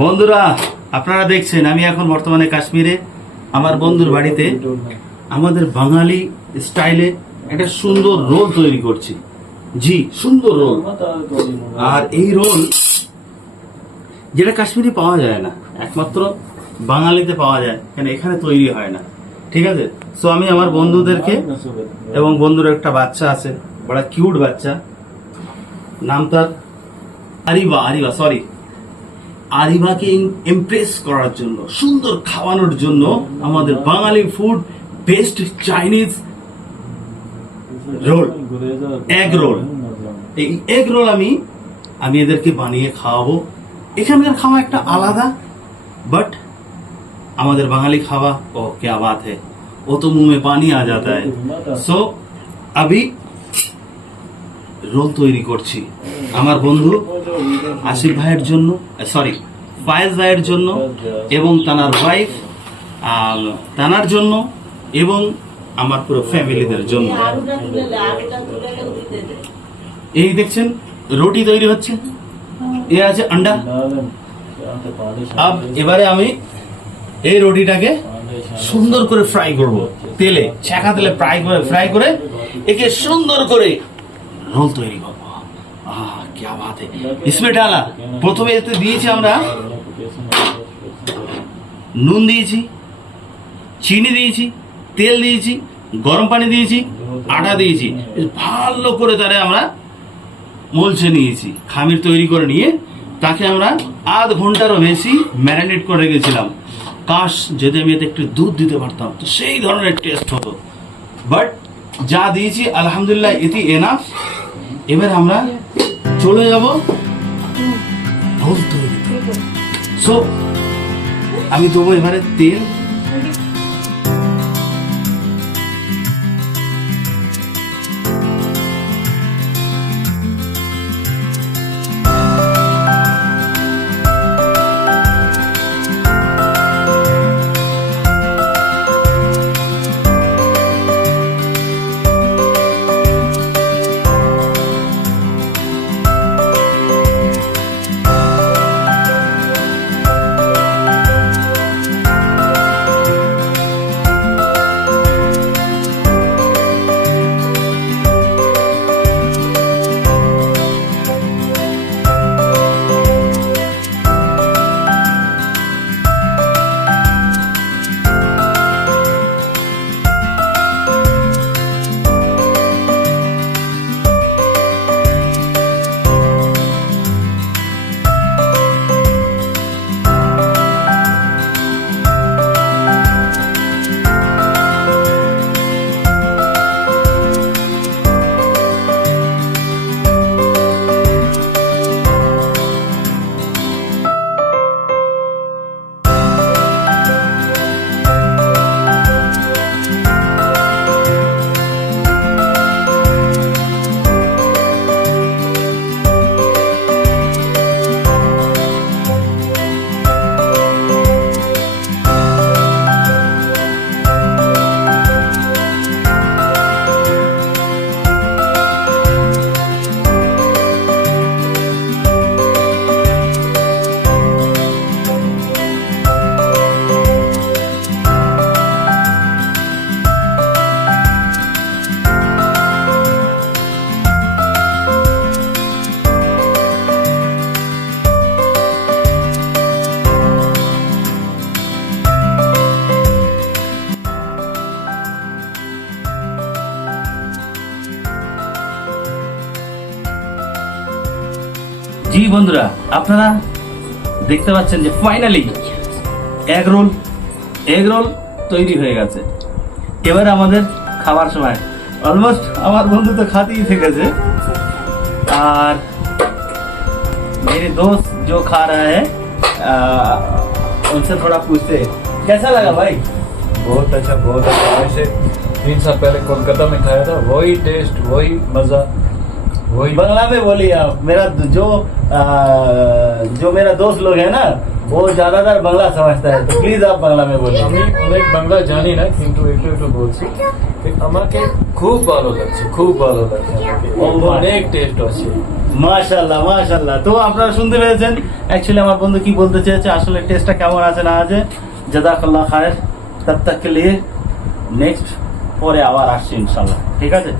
বন্ধুরা, আপনারা দেখছেন, আমি এখন বর্তমানে কাশ্মীরে। আমার বন্ধুর বাড়িতে আমাদের বাঙালি স্টাইলে একটা সুন্দর রোল তৈরি করছি। জি, সুন্দর রোল। আর এই রোল যেটা কাশ্মীরে পাওয়া যায় না, একমাত্র বাঙালিতে পাওয়া যায়, কেন এখানে তৈরি হয় না। ঠিক আছে? সো আমি আমার বন্ধুদেরকে এবং বন্ধুর একটা বাচ্চা আছে, বড় কিউট বাচ্চা, নাম তার আরিবা আরিবা সরি আরিবাকে ইমপ্রেস করার জন্য, সুন্দর খাওয়ানোর জন্য আমাদের বাঙালি food best Chinese roll egg roll এই এগ রোল আমি আমি এদেরকে বানিয়ে খাওয়াবো। এখানকার খাওয়া একটা আলাদা বাট আমাদের বাঙালি খাওয়া ও क्या बात है वो तो मुंह में पानी आ जाता है सो अभी রোল তৈরি করছি আমার বন্ধু আসিফ ভাইয়ের জন্য সরি ফায়েজ ভাইয়ের জন্য এবং তানার ওয়াইফ তানার জন্য এবং আমার পুরো ফ্যামিলিদের জন্য এই দেখছেন রুটি তৈরি হচ্ছে এ আছে আন্ডা আব এবারে আমি এই রুটিটাকে সুন্দর করে ফ্রাই করব। তেলে ছেঁকা তেলে ফ্রাই করে ফ্রাই করে একে সুন্দর করে রোল তৈরি করব। আহ, কি বাত ইসমে ডালা প্রথমে এতে দিয়েছি আমরা নুন দিয়েছি, চিনি দিয়েছি, তেল দিয়েছি, গরম পানি দিয়েছি, আটা দিয়েছি। ভালো করে তারে আমরা মলছে নিয়েছি, খামির তৈরি করে নিয়ে। তাকে আমরা আধ ঘন্টারও বেশি ম্যারিনেট করে রেখেছিলাম। কাশ যেতে আমি এতে একটু দুধ দিতে পারতাম। তো সেই ধরনের টেস্ট হতো। বাট যা দিয়েছি, আলহামদুলিল্লাহ এটি এনাফ এবার আমরা চলে যাব তৈরি সো আমি দেবো এবারে তেল। জি বন্ধুরা আপনারা দেখতে পাচ্ছেন যে finally egg roll egg roll তৈরি হয়ে গেছে এবার আমাদের খাবার সময় অলমোস্ট আমার বন্ধু তো খাতেই থেকেছে আর मेरे दोस्त जो खा रहा है आ, उनसे थोड़ा पूछते हैं, कैसा लगा भाई बहुत अच्छा बहुत अच्छा वैसे तीन साल पहले कोलकाता में खाया था वही टेस्ट वही मजा वही बांग्ला में बोलिए आप मेरा जो आ, जो मेरा दोस्त लोग है ना वो ज्यादातर बांग्ला समझता है तो प्लीज आप बांग्ला में बोलिए আমি অনেক বাংলা জানি না কিন্তু একটু একটু বলছি তো আমাকে খুব ভালো লাগছে খুব ভালো লাগছে আমাকে অনেক টেস্ট আছে মাশাল্লাহ মাশাল্লাহ তো আপনারা শুনতে পেরেছেন অ্যাকচুয়ালি আমার বন্ধু কি বলতে চেয়েছে আসলে টেস্টটা কেমন আছে না আছে জাজাকাল্লাহ খায়ের তব তক কে লিয়ে নেক্সট পরে আবার আসছি ইনশাল্লাহ ঠিক আছে